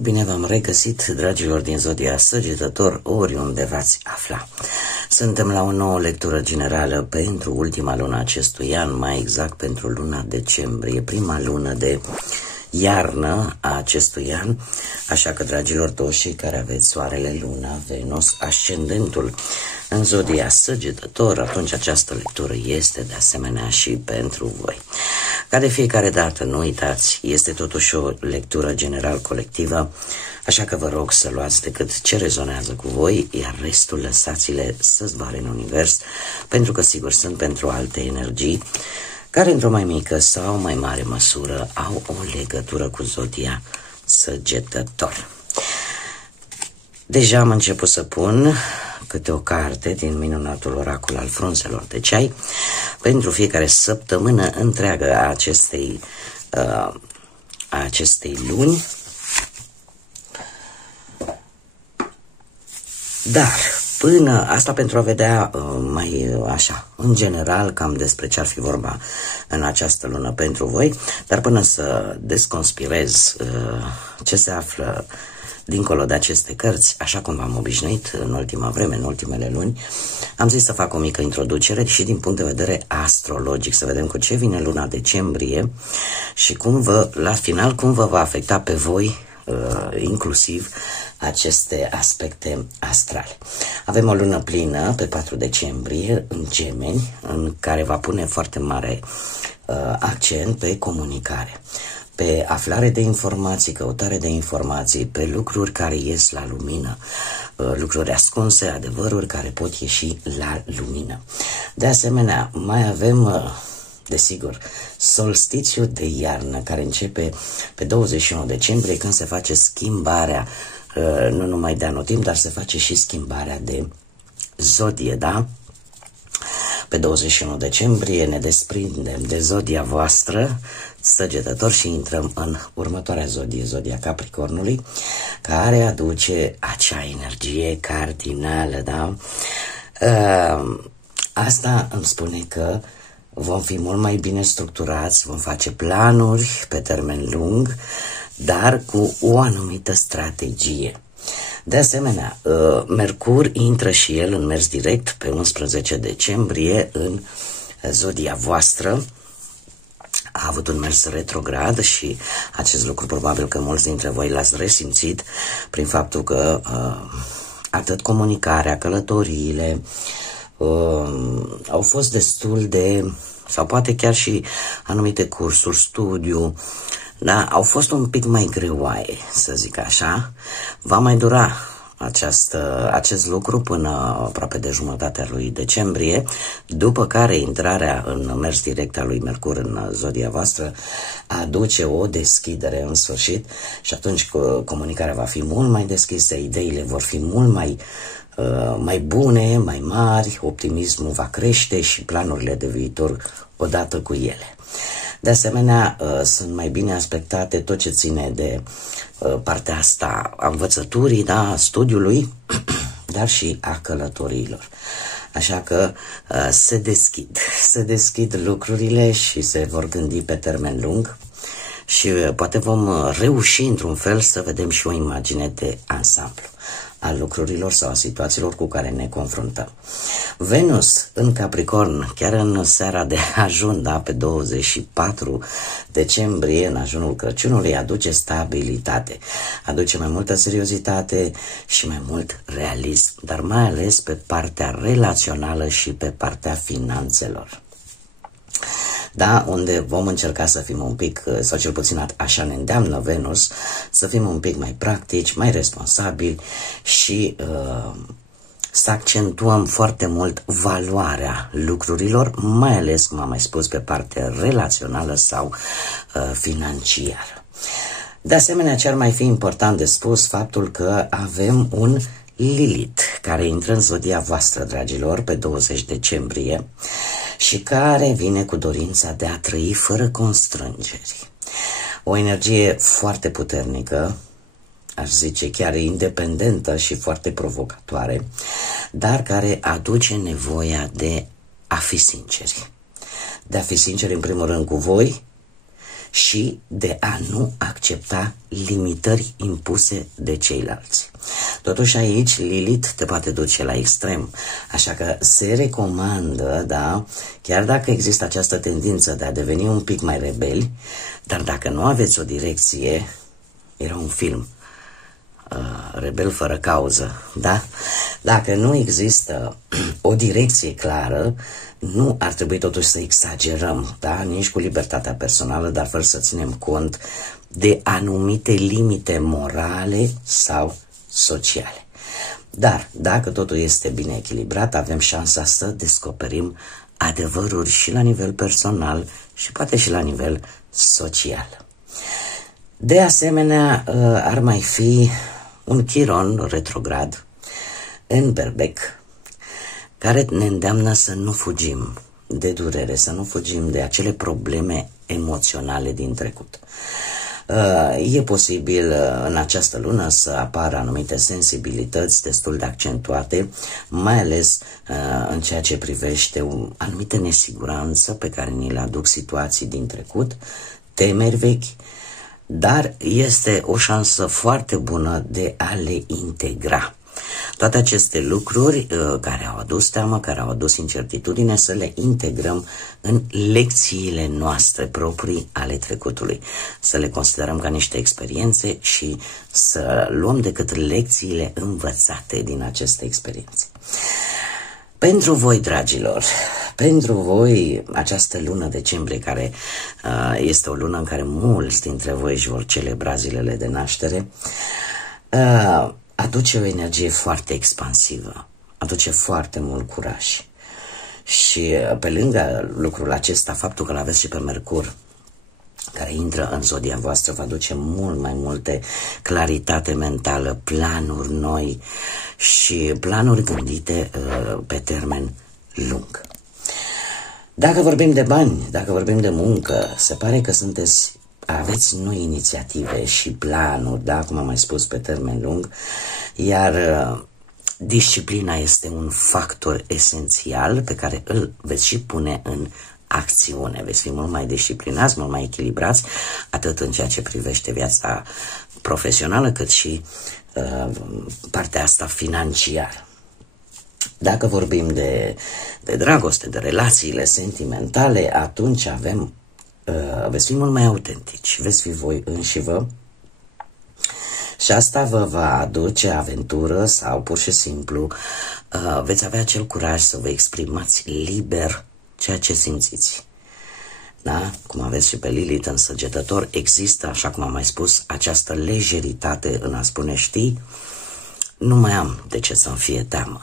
Bine v-am regăsit, dragilor din Zodia Săgetător, oriunde v-ați afla. Suntem la o nouă lectură generală pentru ultima lună acestui an, mai exact pentru luna decembrie, prima lună de iarnă a acestui an, așa că, dragilor, toți cei care aveți soarele, luna, Venus, ascendentul în Zodia Săgetător, atunci această lectură este de asemenea și pentru voi. Ca de fiecare dată, nu uitați, este totuși o lectură general colectivă, așa că vă rog să luați decât ce rezonează cu voi, iar restul lăsați-le să zboare în univers, pentru că sigur sunt pentru alte energii, care într-o mai mică sau mai mare măsură au o legătură cu Zodia Săgetător. Deja am început să pun câte o carte din minunatul oracol al frunzelor de ceai pentru fiecare săptămână întreagă a acestei luni. Dar până asta pentru a vedea mai așa, în general, cam despre ce ar fi vorba în această lună pentru voi, dar până să desconspirez ce se află dincolo de aceste cărți, așa cum v-am obișnuit în ultima vreme, în ultimele luni, am zis să fac o mică introducere și din punct de vedere astrologic, să vedem cu ce vine luna decembrie și la final cum vă va afecta pe voi, inclusiv aceste aspecte astrale. Avem o lună plină pe 4 decembrie în Gemeni, în care va pune foarte mare accent pe comunicare, pe aflare de informații, căutare de informații, pe lucruri care ies la lumină, lucruri ascunse, adevăruri care pot ieși la lumină. De asemenea, mai avem, desigur, solstițiul de iarnă, care începe pe 21 decembrie, când se face schimbarea, nu numai de anotimp, dar se face și schimbarea de zodie, da? Pe 21 decembrie ne desprindem de zodia voastră, Săgetător, și intrăm în următoarea zodie, zodia Capricornului, care aduce acea energie cardinală, da? Asta îmi spune că vom fi mult mai bine structurați, vom face planuri pe termen lung, dar cu o anumită strategie. De asemenea, Mercur intră și el în mers direct pe 11 decembrie în zodia voastră. A avut un mers retrograd și acest lucru probabil că mulți dintre voi l-ați resimțit prin faptul că atât comunicarea, călătoriile au fost destul de, sau poate chiar și anumite cursuri, studiu, da, au fost un pic mai greoaie, să zic așa. Va mai dura acest lucru până aproape de jumătatea lui decembrie, după care intrarea în mers direct a lui Mercur în zodia voastră aduce o deschidere în sfârșit și atunci comunicarea va fi mult mai deschisă, ideile vor fi mult mai bune, mai mari, optimismul va crește și planurile de viitor odată cu ele. De asemenea, sunt mai bine aspectate tot ce ține de partea asta a învățăturii, da, studiului, dar și a călătoriilor. Așa că se deschid lucrurile și se vor gândi pe termen lung și poate vom reuși într-un fel să vedem și o imagine de ansamblu a lucrurilor sau a situațiilor cu care ne confruntăm. Venus în Capricorn, chiar în seara de ajun, da, pe 24 decembrie, în ajunul Crăciunului, aduce stabilitate, aduce mai multă seriozitate și mai mult realism, dar mai ales pe partea relațională și pe partea finanțelor. Da, unde vom încerca să fim un pic, sau cel puțin așa ne îndeamnă Venus, să fim un pic mai practici, mai responsabili și să accentuăm foarte mult valoarea lucrurilor, mai ales, cum am mai spus, pe partea relațională sau financiară. De asemenea, ce ar mai fi important de spus, faptul că avem un Lilith, care intră în zodia voastră, dragilor, pe 20 decembrie, și care vine cu dorința de a trăi fără constrângeri. O energie foarte puternică, aș zice chiar independentă și foarte provocatoare, dar care aduce nevoia de a fi sinceri. De a fi sinceri în primul rând cu voi și de a nu accepta limitări impuse de ceilalți. Totuși aici Lilith te poate duce la extrem, așa că se recomandă, da, chiar dacă există această tendință de a deveni un pic mai rebeli, dar dacă nu aveți o direcție, era un film, Rebel fără cauză, da? Dacă nu există o direcție clară, nu ar trebui totuși să exagerăm, da? Nici cu libertatea personală, dar fără să ținem cont de anumite limite morale sau sociale. Dar dacă totul este bine echilibrat, avem șansa să descoperim adevăruri și la nivel personal și poate și la nivel social. De asemenea, ar mai fi un Chiron retrograd în Berbec, care ne îndeamnă să nu fugim de durere, să nu fugim de acele probleme emoționale din trecut. E posibil în această lună să apară anumite sensibilități destul de accentuate, mai ales în ceea ce privește o anumită nesiguranță pe care ni le aduc situații din trecut, temeri vechi, dar este o șansă foarte bună de a le integra. Toate aceste lucruri care au adus teamă, care au adus incertitudine, să le integrăm în lecțiile noastre proprii ale trecutului. Să le considerăm ca niște experiențe și să luăm decât lecțiile învățate din aceste experiențe. Pentru voi, dragilor, pentru voi această lună decembrie, care este o lună în care mulți dintre voi își vor celebra zilele de naștere, aduce o energie foarte expansivă, aduce foarte mult curaj. Și pe lângă lucrul acesta, faptul că l-aveți și pe Mercur, care intră în zodia voastră, va aduce mult mai multe claritate mentală, planuri noi și planuri gândite pe termen lung. Dacă vorbim de bani, dacă vorbim de muncă, se pare că aveți noi inițiative și planuri, da, cum am mai spus, pe termen lung, iar disciplina este un factor esențial pe care îl veți și pune în acțiune. Veți fi mult mai disciplinați, mult mai echilibrați, atât în ceea ce privește viața profesională, cât și partea asta financiară. Dacă vorbim de dragoste, de relațiile sentimentale, atunci veți fi mult mai autentici, veți fi voi înșivă și asta vă va aduce aventură sau pur și simplu veți avea acel curaj să vă exprimați liber ceea ce simțiți. Da? Cum aveți și pe Lilith în Săgetător, există, așa cum am mai spus, această lejeritate în a spune, știi, nu mai am de ce să-mi fie teamă.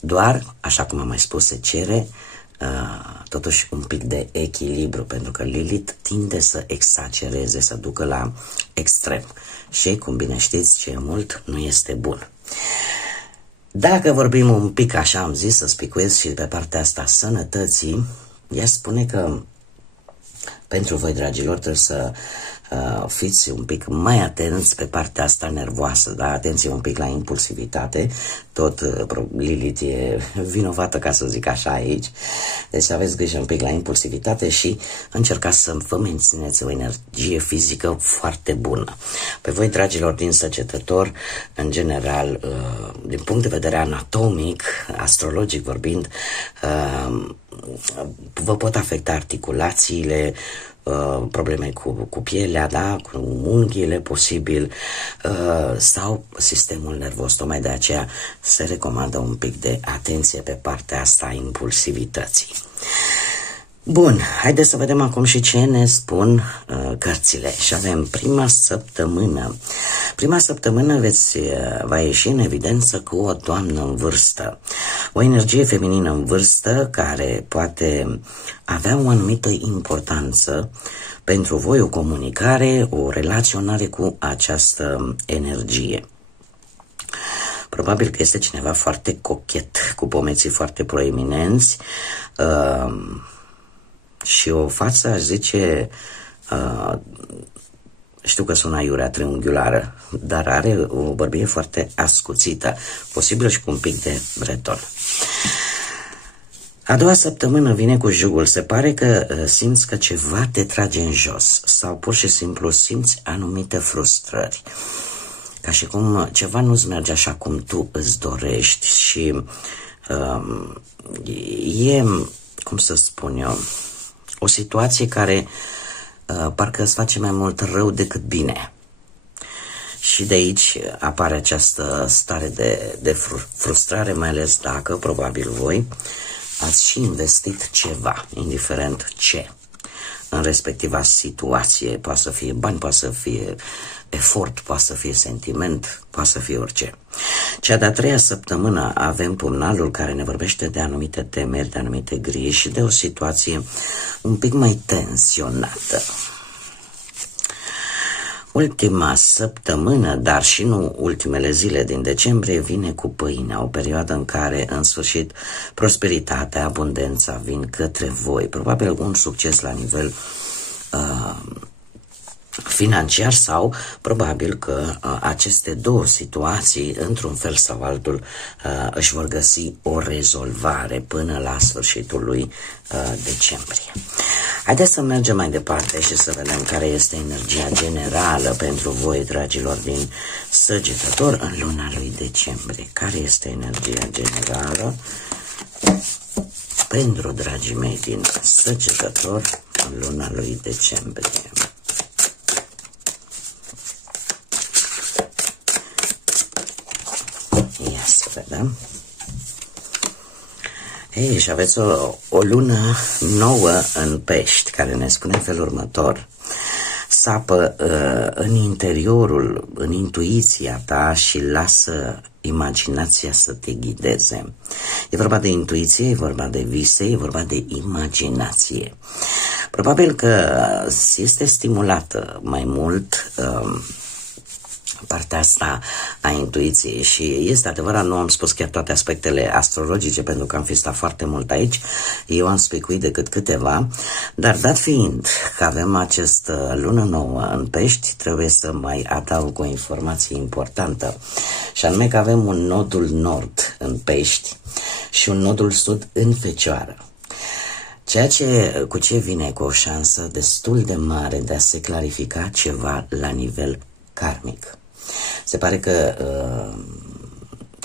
Doar, așa cum am mai spus, se cere totuși un pic de echilibru, pentru că Lilith tinde să exagereze, să ducă la extrem. Și, cum bine știți, ce e mult nu este bun. Dacă vorbim un pic, așa am zis, să spicuiesc și pe partea asta sănătății, ea spune că pentru voi, dragilor, trebuie să fiți un pic mai atenți pe partea asta nervoasă, da? Atenție un pic la impulsivitate, tot Lilith e vinovată, ca să zic așa, aici, deci aveți grijă un pic la impulsivitate și încercați să vă mențineți o energie fizică foarte bună. Pe voi, dragilor din Săgetător, în general, din punct de vedere anatomic, astrologic vorbind, vă pot afecta articulațiile, probleme cu pielea, da, cu unghiile posibil, sau sistemul nervos. Tocmai de aceea se recomandă un pic de atenție pe partea asta a impulsivității. Bun, haideți să vedem acum și ce ne spun cărțile. Și avem prima săptămână. Prima săptămână va ieși în evidență cu o doamnă în vârstă. O energie feminină în vârstă care poate avea o anumită importanță pentru voi, o comunicare, o relaționare cu această energie. Probabil că este cineva foarte cochet, cu pomeții foarte proeminenți și o față, aș zice, știu că sună aiurea, triunghiulară, dar are o bărbie foarte ascuțită, posibil și cu un pic de breton. A doua săptămână vine cu jugul. Se pare că simți că ceva te trage în jos sau pur și simplu simți anumite frustrări. Ca și cum ceva nu-ți merge așa cum tu îți dorești și e, cum să spun eu, o situație care parcă îți face mai mult rău decât bine. Și de aici apare această stare de frustrare, mai ales dacă, probabil voi, ați și investit ceva, indiferent ce, în respectiva situație. Poate să fie bani, poate să fie efort, poate să fie sentiment, poate să fie orice. Cea de-a treia săptămână avem pumnalul care ne vorbește de anumite temeri, de anumite griji și de o situație un pic mai tensionată. Ultima săptămână, dar și nu ultimele zile din decembrie, vine cu pâinea, o perioadă în care, în sfârșit, prosperitatea, abundența vin către voi. Probabil un succes la nivel financiar sau probabil că aceste două situații, într-un fel sau altul, își vor găsi o rezolvare până la sfârșitul lui decembrie. Haideți să mergem mai departe și să vedem care este energia generală pentru voi, dragilor, din Săgetător în luna lui decembrie. Care este energia generală pentru dragii mei din Săgetător în luna lui decembrie? Ia să vedem. Ei, și aveți o lună nouă în Pești, care ne spune în felul următor. Sapă în interiorul, în intuiția ta și lasă imaginația să te ghideze. E vorba de intuiție, e vorba de vise, e vorba de imaginație. Probabil că este stimulată mai mult partea asta a intuiției și este adevărat, nu am spus chiar toate aspectele astrologice pentru că am fi stat foarte mult aici, eu am spicuit decât câteva, dar dat fiind că avem această lună nouă în Pești, trebuie să mai adaug o informație importantă și anume că avem un nodul nord în Pești și un nodul sud în Fecioară. Ceea ce, cu ce vine cu o șansă destul de mare de a se clarifica ceva la nivel karmic. Se pare că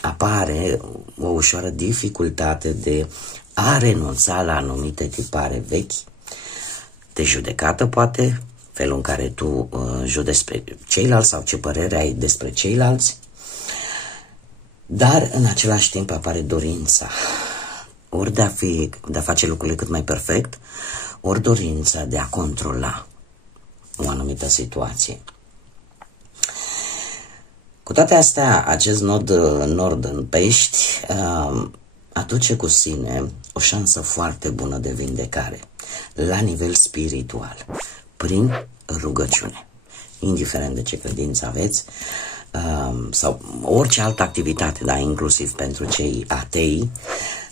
apare o ușoară dificultate de a renunța la anumite tipare vechi, de judecată poate, felul în care tu judeci pe ceilalți sau ce părere ai despre ceilalți, dar în același timp apare dorința ori de a face lucrurile cât mai perfect, ori dorința de a controla o anumită situație. Cu toate astea, acest nod nord în Pești aduce cu sine o șansă foarte bună de vindecare la nivel spiritual, prin rugăciune, indiferent de ce credință aveți sau orice altă activitate, da, inclusiv pentru cei atei,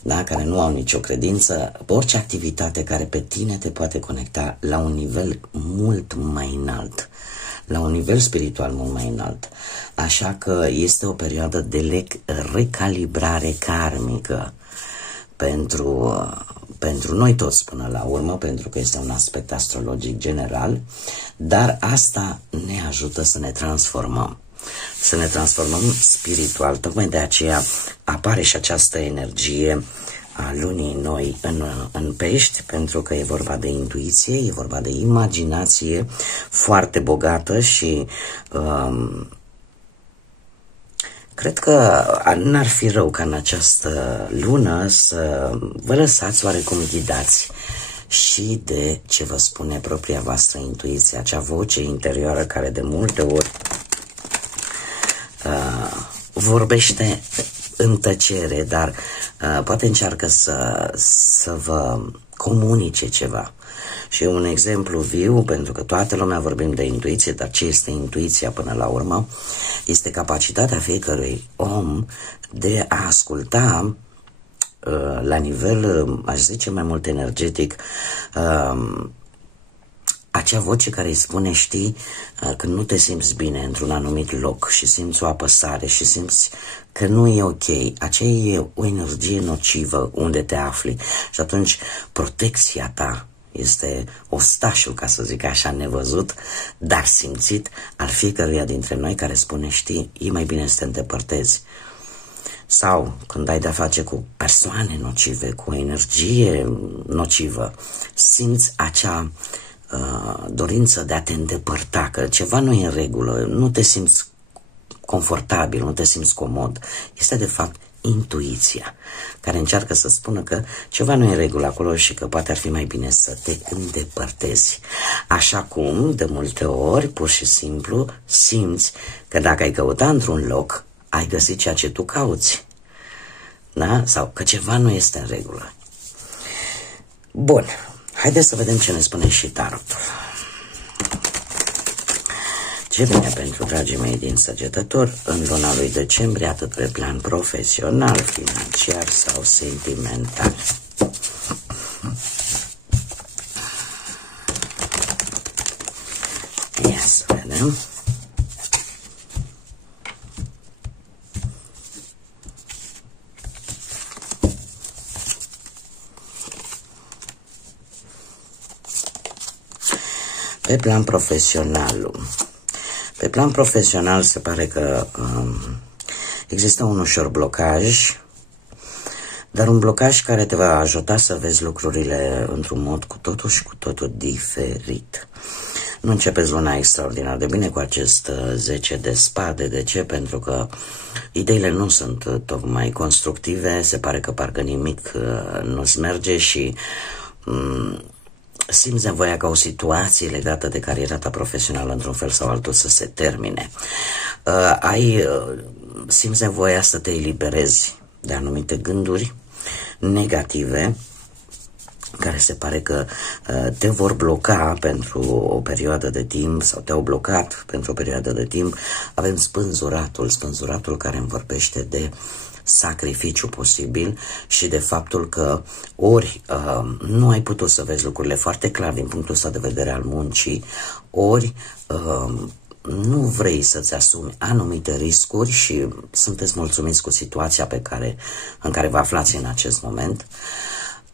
da, care nu au nicio credință, orice activitate care pe tine te poate conecta la un nivel mult mai înalt, la un nivel spiritual mult mai înalt. Așa că este o perioadă de recalibrare karmică pentru noi toți până la urmă, pentru că este un aspect astrologic general, dar asta ne ajută să ne transformăm. Să ne transformăm spiritual. Tocmai de aceea apare și această energie a lunii noi în Pești, pentru că e vorba de intuiție, e vorba de imaginație foarte bogată și cred că n-ar fi rău ca în această lună să vă lăsați oarecum ghidați și de ce vă spune propria voastră intuiție, acea voce interioară care de multe ori vorbește în tăcere, dar poate încearcă să vă comunice ceva. Și un exemplu viu, pentru că toată lumea vorbim de intuiție, dar ce este intuiția până la urmă? Este capacitatea fiecărui om de a asculta la nivel, aș zice, mai mult energetic, acea voce care îi spune, știi, când nu te simți bine într-un anumit loc și simți o apăsare și simți că nu e ok, aceea e o energie nocivă unde te afli și atunci protecția ta este ostașul, ca să zic așa, nevăzut, dar simțit al fiecăruia dintre noi care spune, știi, e mai bine să te îndepărtezi. Sau când ai de-a face cu persoane nocive, cu o energie nocivă, simți acea dorință de a te îndepărta, că ceva nu e în regulă, nu te simți confortabil, nu te simți comod. Este de fapt intuiția care încearcă să spună că ceva nu e în regulă acolo și că poate ar fi mai bine să te îndepărtezi. Așa cum, de multe ori, pur și simplu, simți că dacă ai căuta într-un loc, ai găsit ceea ce tu cauți. Da? Sau că ceva nu este în regulă. Bun. Haideți să vedem ce ne spune și tarotul. Ce vine pentru dragii mei din Săgetător în luna lui decembrie, atât pe plan profesional, financiar sau sentimental? Ia să vedem. Pe plan profesional, se pare că există un ușor blocaj, dar un blocaj care te va ajuta să vezi lucrurile într-un mod cu totul și cu totul diferit. Nu începeți luna extraordinar de bine cu acest 10 de spade. De ce? Pentru că ideile nu sunt tocmai constructive, se pare că parcă nimic nu-ți merge și simți nevoia ca o situație legată de cariera ta profesională într-un fel sau altul să se termine. Simți nevoia să te eliberezi de anumite gânduri negative care se pare că te vor bloca pentru o perioadă de timp sau te-au blocat pentru o perioadă de timp. Avem spânzuratul care îmi vorbește de sacrificiu posibil și de faptul că ori nu ai putut să vezi lucrurile foarte clar din punctul ăsta de vedere al muncii, ori nu vrei să-ți asumi anumite riscuri și sunteți mulțumiți cu situația în care vă aflați în acest moment.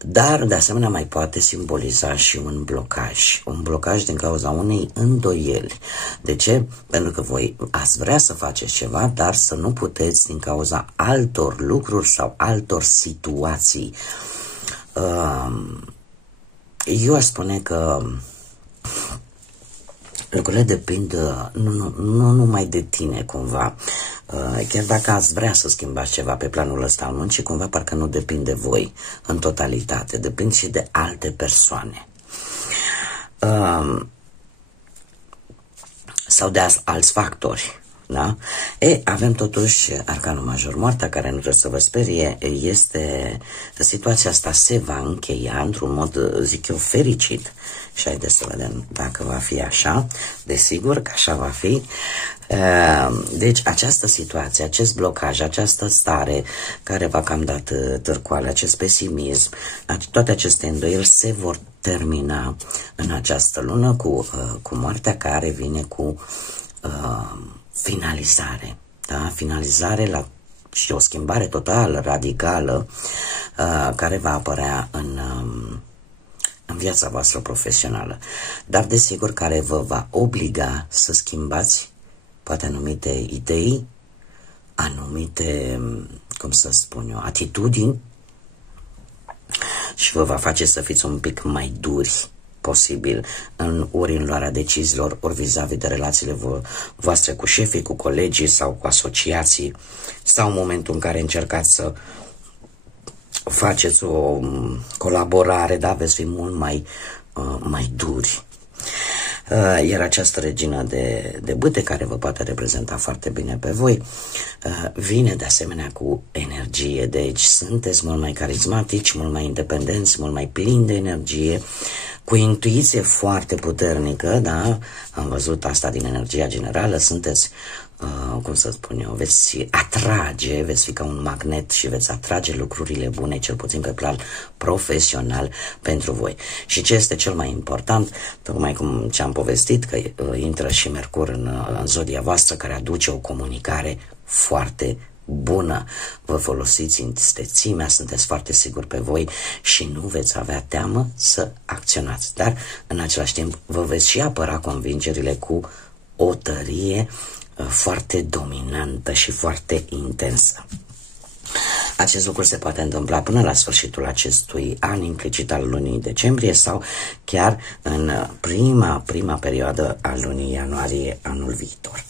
Dar, de asemenea, mai poate simboliza și un blocaj din cauza unei îndoieli. De ce? Pentru că voi ați vrea să faceți ceva, dar să nu puteți din cauza altor lucruri sau altor situații. Eu aș spune că lucrurile depind nu numai de tine, cumva. Chiar dacă ați vrea să schimbați ceva pe planul ăsta al muncii, cumva parcă nu depinde de voi în totalitate, depinde și de alte persoane. Sau de alți factori. Da? Avem totuși arcanul major, moartea, care nu trebuie să vă sperie, este situația asta se va încheia într-un mod, zic eu, fericit. Și haideți să vedem dacă va fi așa. Desigur că așa va fi. Deci această situație, acest blocaj, această stare care v-a cam dat târcoale, acest pesimism, toate aceste îndoieli se vor termina în această lună cu moartea care vine cu finalizare. Da? Finalizare și o schimbare totală, radicală, care va apărea în viața voastră profesională. Dar desigur care vă va obliga să schimbați poate anumite idei, anumite, cum să spun eu, atitudini și vă va face să fiți un pic mai duri posibil ori în luarea deciziilor, ori vis-a-vis de relațiile voastre cu șefii, cu colegii sau cu asociații, sau în momentul în care încercați să faceți o colaborare, da, veți fi mult mai duri. Iar această regină de bâte, care vă poate reprezenta foarte bine pe voi, vine de asemenea cu energie. Deci sunteți mult mai carismatici, mult mai independenți, mult mai plini de energie, cu intuiție foarte puternică, da? Am văzut asta din energia generală. Sunteți, cum să spun eu, veți atrage, veți fi ca un magnet și veți atrage lucrurile bune, cel puțin pe plan profesional, pentru voi. Și ce este cel mai important, tocmai cum ce am povestit, că intră și Mercur în zodia voastră, care aduce o comunicare foarte bună. Vă folosiți istețimea, sunteți foarte siguri pe voi și nu veți avea teamă să acționați. Dar, în același timp, vă veți și apăra convingerile cu o tărie foarte dominantă și foarte intensă. Acest lucru se poate întâmpla până la sfârșitul acestui an implicit al lunii decembrie sau chiar în prima perioadă a lunii ianuarie anul viitor.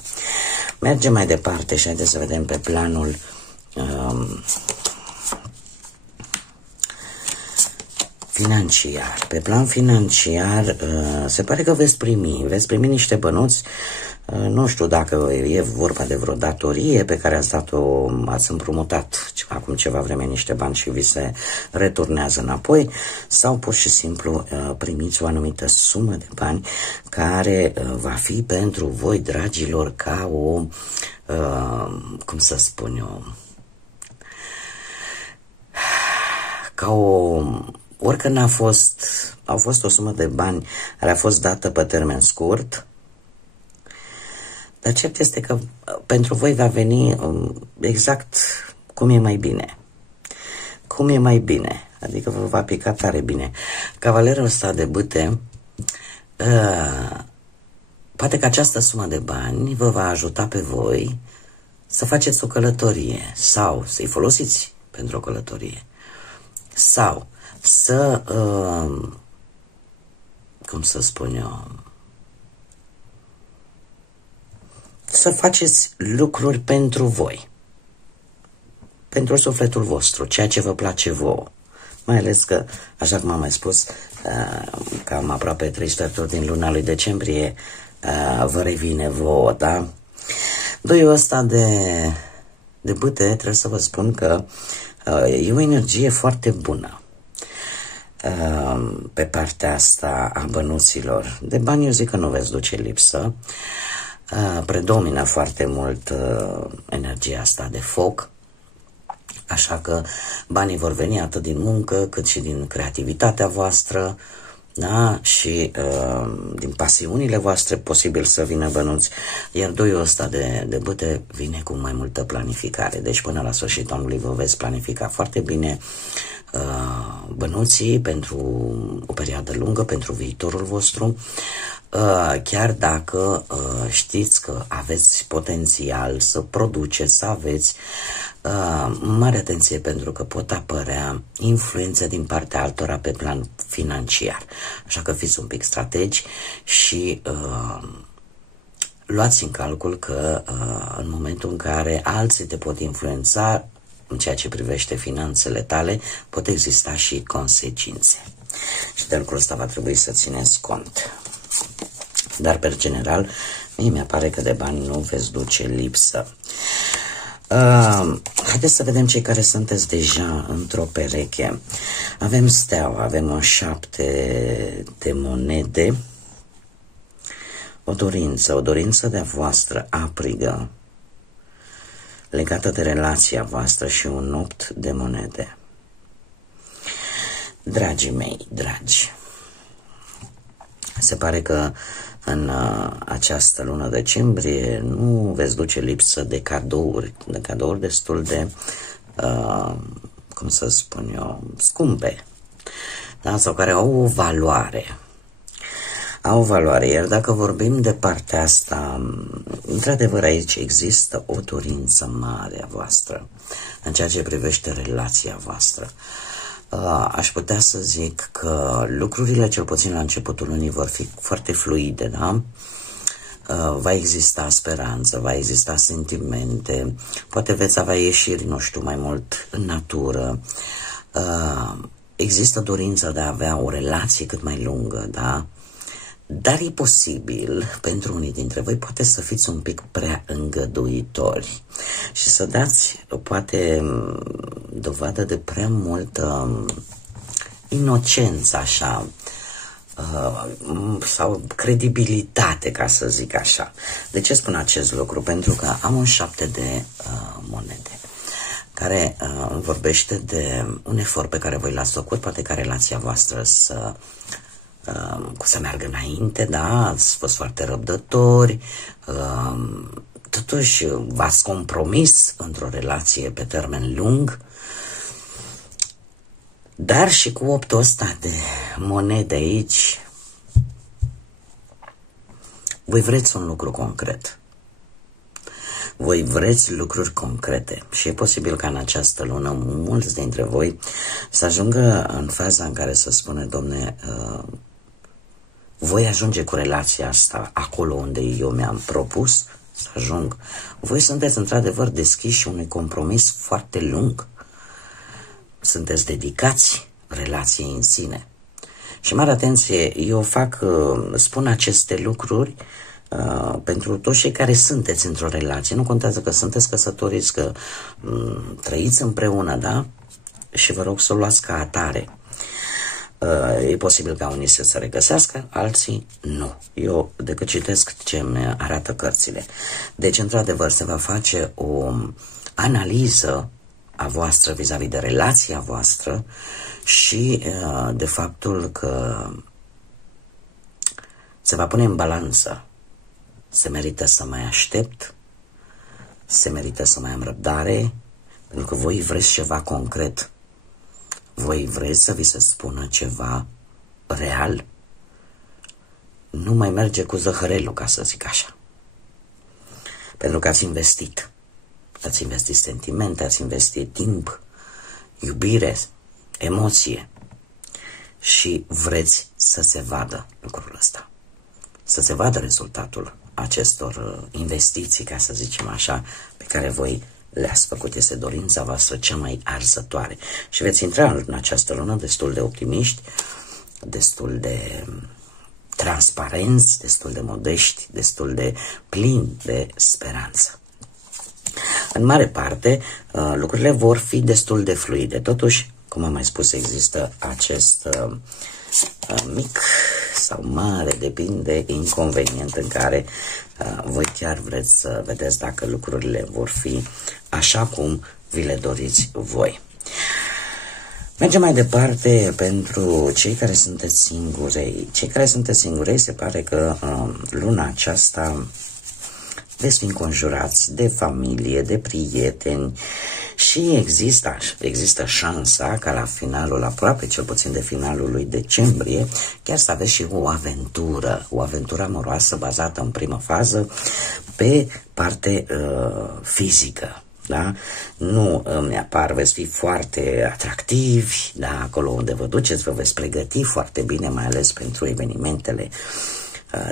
Mergem mai departe și haideți să vedem pe planul financiar. Pe plan financiar se pare că veți primi niște bănuți. Nu știu dacă e vorba de vreo datorie pe care ați împrumutat acum ceva vreme niște bani și vi se returnează înapoi, sau pur și simplu primiți o anumită sumă de bani care va fi pentru voi, dragilor, ca o, cum să spun eu, ca o, oricând au fost o sumă de bani care a fost dată pe termen scurt. Dar cert este că pentru voi va veni exact cum e mai bine. Cum e mai bine. Adică vă va pica tare bine. Cavalerul ăsta de bâte, poate că această sumă de bani vă va ajuta pe voi să faceți o călătorie sau să-i folosiți pentru o călătorie. Sau să, cum să spun eu, să faceți lucruri pentru voi, pentru sufletul vostru, ceea ce vă place vouă. Mai ales că, așa cum am mai spus, cam aproape 3/4 din luna lui decembrie vă revine vouă, da? Doiul ăsta de bâte, trebuie să vă spun că e o energie foarte bună pe partea asta a bănuților. De bani eu zic că nu veți duce lipsă. Predomină foarte mult energia asta de foc, așa că banii vor veni atât din muncă cât și din creativitatea voastră, da? Și din pasiunile voastre posibil să vină bănuți, iar doiul ăsta de bâte vine cu mai multă planificare, deci până la sfârșitul anului vă veți planifica foarte bine bănuții pentru o perioadă lungă, pentru viitorul vostru. Chiar dacă știți că aveți potențial să produceți, să aveți, mare atenție, pentru că pot apărea influențe din partea altora pe plan financiar. Așa că fiți un pic strategi și luați în calcul că în momentul în care alții te pot influența în ceea ce privește finanțele tale, pot exista și consecințe. Și de lucrul ăsta va trebui să țineți cont. Dar, pe general, mie mi-apare că de bani nu veți duce lipsă. Haideți să vedem cei care sunteți deja într-o pereche. Avem steaua, avem o 7 de monede, o dorință de-a voastră aprigă, legată de relația voastră, și un 8 de monede. Dragii mei, dragi, se pare că în această lună decembrie nu veți duce lipsă de cadouri destul de, cum să spun eu, scumpe, da? Sau care au o valoare. Iar dacă vorbim de partea asta, într-adevăr aici există o dorință mare a voastră în ceea ce privește relația voastră. Aș putea să zic că lucrurile, cel puțin la începutul lunii, vor fi foarte fluide, da? Va exista speranță, va exista sentimente, poate veți avea ieșiri, nu știu, mai mult în natură. Există dorința de a avea o relație cât mai lungă, da? Dar e posibil, pentru unii dintre voi, poate să fiți un pic prea îngăduitori și să dați, poate, dovadă de prea multă inocență, așa, sau credibilitate, ca să zic așa. De ce spun acest lucru? Pentru că am un 7 de monede care vorbește de un efort pe care voi l-ați făcut, poate ca relația voastră să meargă înainte, da? Ați fost foarte răbdători, totuși v-ați compromis într-o relație pe termen lung, dar și cu 8-ul ăsta de monede aici, voi vreți un lucru concret. Voi vreți lucruri concrete și e posibil ca în această lună mulți dintre voi să ajungă în faza în care să spune, Domne, voi ajunge cu relația asta acolo unde eu mi-am propus să ajung. Voi sunteți într-adevăr deschiși unui compromis foarte lung. Sunteți dedicați relației în sine. Și mare atenție, eu spun aceste lucruri pentru toți cei care sunteți într-o relație. Nu contează că sunteți căsătoriți, că trăiți împreună, da? Și vă rog să o luați ca atare. E posibil ca unii să se regăsească, alții nu. Eu decât citesc ce îmi arată cărțile. Deci, într-adevăr, se va face o analiză a voastră vis-a-vis de relația voastră și de faptul că se va pune în balanță. Se merită să mai aștept, se merită să mai am răbdare, pentru că voi vreți ceva concret. Voi vreți să vi se spună ceva real. Nu mai merge cu zăhărelul, ca să zic așa. Pentru că ați investit. Ați investit sentimente, ați investit timp, iubire, emoție. Și vreți să se vadă lucrul ăsta. Să se vadă rezultatul acestor investiții, ca să zicem așa, pe care voi le-ați făcut. Este dorința voastră cea mai arzătoare. Și veți intra în această lună destul de optimiști, destul de transparenți, destul de modești, destul de plini de speranță. În mare parte, lucrurile vor fi destul de fluide. Totuși, cum am mai spus, există acest mic sau mare, depinde, inconvenient în care voi chiar vreți să vedeți dacă lucrurile vor fi așa cum vi le doriți voi. Mergem mai departe pentru cei care sunteți singurei. Cei care sunteți singurei, se pare că luna aceasta veți fi înconjurați de familie, de prieteni și există șansa ca la finalul, aproape cel puțin de finalul lui decembrie, chiar să aveți și o aventură amoroasă bazată în primă fază pe parte fizică. Da? Nu îmi apar, veți fi foarte atractivi, da? Acolo unde vă duceți, vă veți pregăti foarte bine, mai ales pentru evenimentele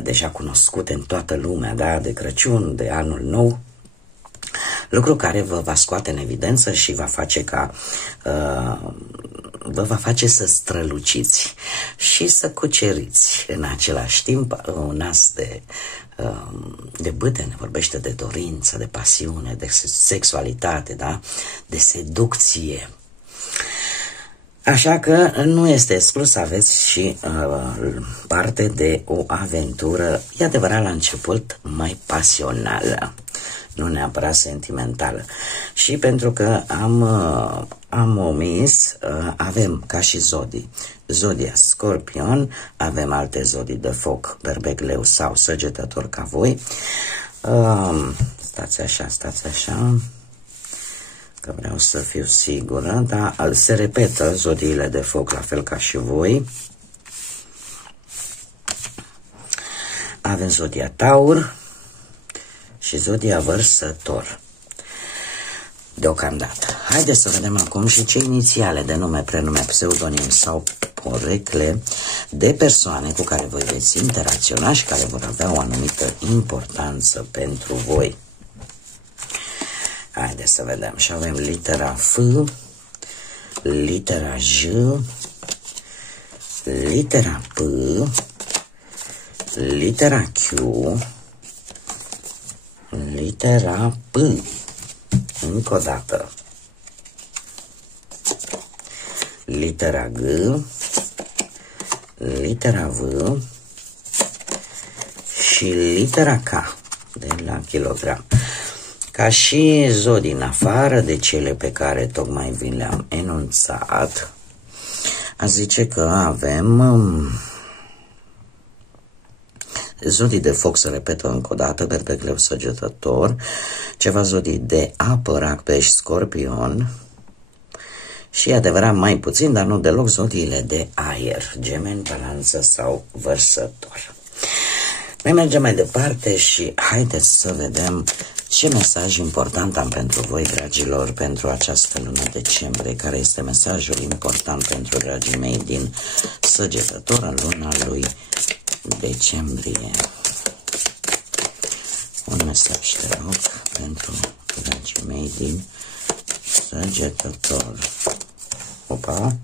deja cunoscute în toată lumea, da? De Crăciun, de Anul Nou, lucru care vă va scoate în evidență și va face vă va face să străluciți și să cuceriți în același timp. Un as de bâte ne vorbește de dorință, de pasiune, de sexualitate, da? De seducție. Așa că nu este exclus să aveți și parte de o aventură, e adevărat, la început mai pasională, nu neapărat sentimentală. Și pentru că am omis, avem ca și zodii, zodia Scorpion, avem alte zodii de foc, Berbec, Leu sau Săgetător ca voi. Stați așa, că vreau să fiu sigură, dar se repetă zodiile de foc la fel ca și voi. Avem zodia Taur și zodia Vărsător. Deocamdată. Haideți să vedem acum și ce inițiale de nume, prenume, pseudonim sau porecle de persoane cu care voi veți interacționa și care vor avea o anumită importanță pentru voi. Haideți să vedem. Și avem litera F, litera J, litera P, litera Q, litera P, încă o dată, litera G, litera V și litera K de la kilogram. Ca și zodii în afară de cele pe care tocmai vi le-am enunțat, a zice că avem zodii de foc, să repetă încă o dată, Berbec, Leu, Săgetător, ceva zodii de apă, Rac, Pești, Scorpion și, adevărat, mai puțin, dar nu deloc, zodiile de aer, Gemeni, Balanță sau Vărsător. Noi mergem mai departe și haideți să vedem ce mesaj important am pentru voi, dragilor, pentru această lună decembrie. Care este mesajul important pentru dragii mei din Săgetător în luna lui decembrie? Un mesaj, te rog, pentru dragii mei din Săgetător. Opa!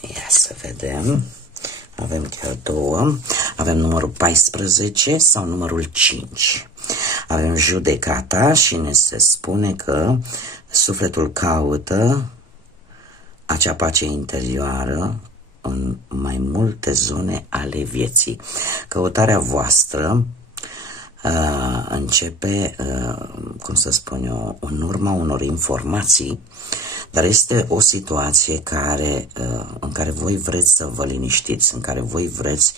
Ia să vedem. Avem chiar două. Avem numărul 14 sau numărul 5. Avem judecata și ne se spune că sufletul caută acea pace interioară în mai multe zone ale vieții. Căutarea voastră începe, cum să spun eu, în urma unor informații, dar este o situație în care voi vreți să vă liniștiți, în care voi vreți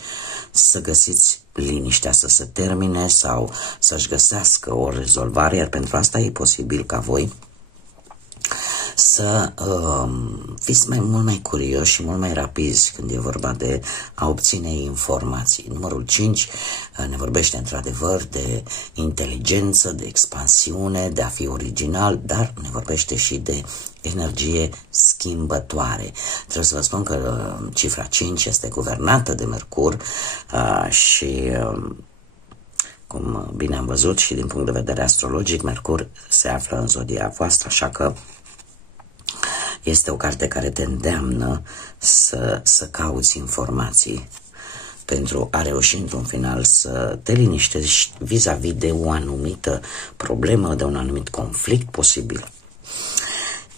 să găsiți liniștea, să se termine sau să-și găsească o rezolvare, iar pentru asta e posibil ca voi să fiți mult mai curioși și mult mai rapizi când e vorba de a obține informații. Numărul 5 ne vorbește într-adevăr de inteligență, de expansiune, de a fi original, dar ne vorbește și de energie schimbătoare. Trebuie să vă spun că cifra 5 este guvernată de Mercur și cum bine am văzut și din punct de vedere astrologic, Mercur se află în zodia voastră, așa că este o carte care te îndeamnă să cauți informații pentru a reuși într-un final să te liniștești vis-a-vis de o anumită problemă, de un anumit conflict posibil.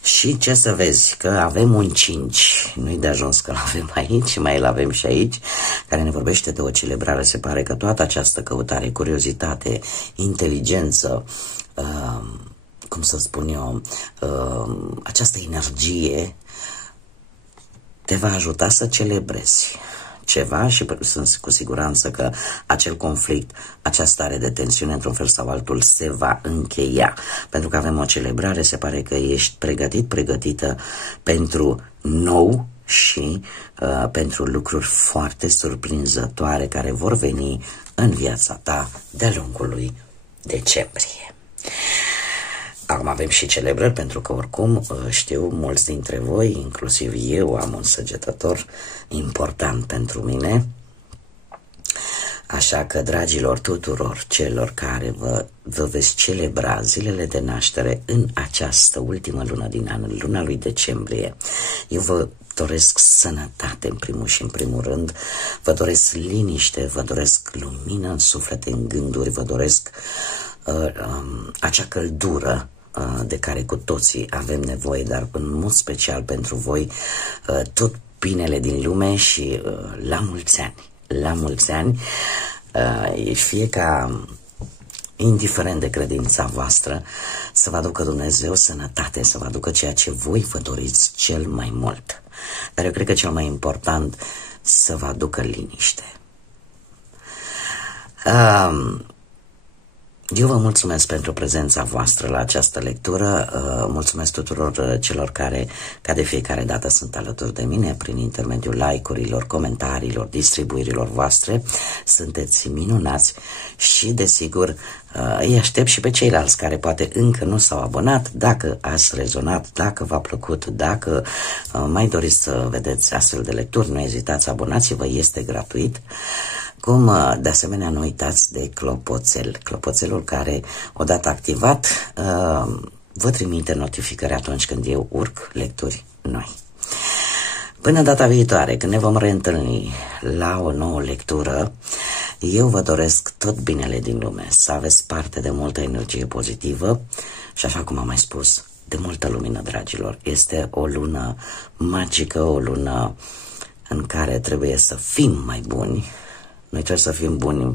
Și ce să vezi, că avem un 5, nu-i de ajuns că l-avem aici, mai îl avem și aici, care ne vorbește de o celebrare. Se pare că toată această căutare, curiozitate, inteligență, cum să spun eu, această energie te va ajuta să celebrezi ceva și sunt cu siguranță că acel conflict, această stare de tensiune într-un fel sau altul se va încheia. Pentru că avem o celebrare, se pare că ești pregătită pentru nou și pentru lucruri foarte surprinzătoare care vor veni în viața ta de-a lungul lui decembrie. Acum avem și celebrări, pentru că oricum știu mulți dintre voi, inclusiv eu, am un săgetător important pentru mine. Așa că, dragilor tuturor celor care vă veți celebra zilele de naștere în această ultimă lună din an, luna lui decembrie, eu vă doresc sănătate în primul și în primul rând, vă doresc liniște, vă doresc lumină în suflet, în gânduri, vă doresc acea căldură de care cu toții avem nevoie, dar în mod special pentru voi tot binele din lume și la mulți ani. La mulți ani, fie ca, indiferent de credința voastră, să vă aducă Dumnezeu sănătate, să vă aducă ceea ce voi vă doriți cel mai mult. Dar eu cred că cel mai important, să vă aducă liniște. Eu vă mulțumesc pentru prezența voastră la această lectură, mulțumesc tuturor celor care, ca de fiecare dată, sunt alături de mine prin intermediul like-urilor, comentariilor, distribuirilor voastre. Sunteți minunați și, desigur, îi aștept și pe ceilalți care poate încă nu s-au abonat. Dacă ați rezonat, dacă v-a plăcut, dacă mai doriți să vedeți astfel de lecturi, nu ezitați, abonați-vă, este gratuit. Cum, de asemenea, nu uitați de clopoțel. Clopoțelul care, odată activat, vă trimite notificări atunci când eu urc lecturi noi. Până data viitoare, când ne vom reîntâlni la o nouă lectură, Eu vă doresc tot binele din lume, să aveți parte de multă energie pozitivă și, așa cum am mai spus, de multă lumină, dragilor. Este o lună magică, o lună în care trebuie să fim mai buni. Noi trebuie să fim buni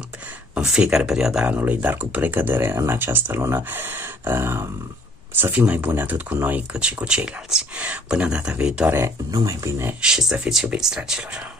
în fiecare perioadă a anului, dar cu precădere în această lună, să fim mai buni atât cu noi cât și cu ceilalți. Până data viitoare, numai bine și să fiți iubiți, dragilor!